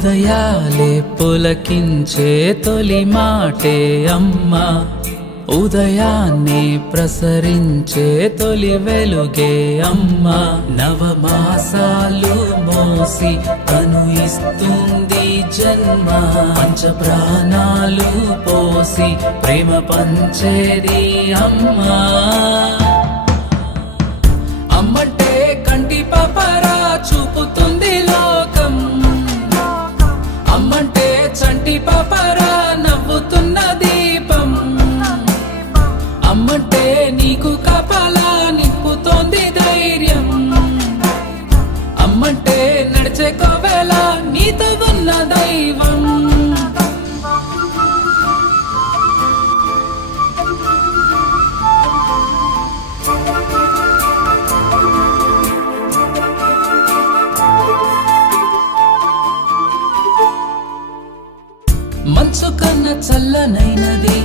హృదయాలే పులకించే తొలి మాటే అమ్మా, ఉదయాన్నే ప్రసరించే తొలి వెలుగే అమ్మా. నవమాసాలు మోసి తను ఇస్తుంది జన్మ, పంచ ప్రాణాలు పోసి ప్రేమ పంచేది అమ్మా. అమ్మంటే కంటి పాపరా చూపుతుంది లోకం, అమ్మంటే చంటి పాపరా నవ్వుతున్న దీపం, అమ్మంటే నీకు కాపలా నింపుతోంది ధైర్యం, అమ్మంటే నడిచే కోవెల నీతో ఉన్న దైవం. మంచు కన్న చల్లనైనది,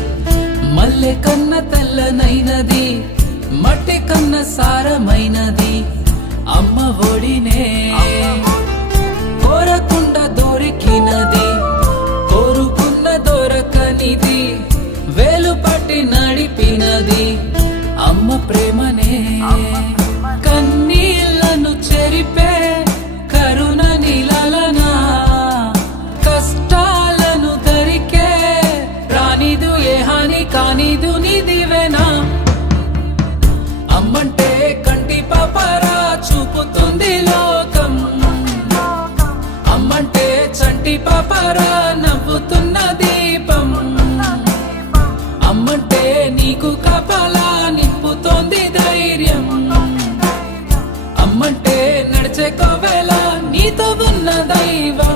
మల్లె కన్న తెల్లనైనది, మట్టి కన్న సారమైనది అమ్మ ఒడినే. కోరకుండా దొరికినది, కోరుకున్న దొరకనిది, వేలు పట్టి నడిపినది అమ్మ ప్రేమనే. కన్నీళ్లను చెరిపే కరుణ నీలనా, కష్టాలను దరికే రానిదు ఏ హాని కానిదు నీదివేనా. అమ్మంటే కంటి పాపరా చూపుతుంది లోకం, అమ్మంటే చంటి పాపరా నవ్వుతున్న దీపం, అమ్మంటే నీకు కాపలా నింపుతోంది ధైర్యం, అమ్మంటే నడిచే కోవెల నీతో ఉన్న దైవం.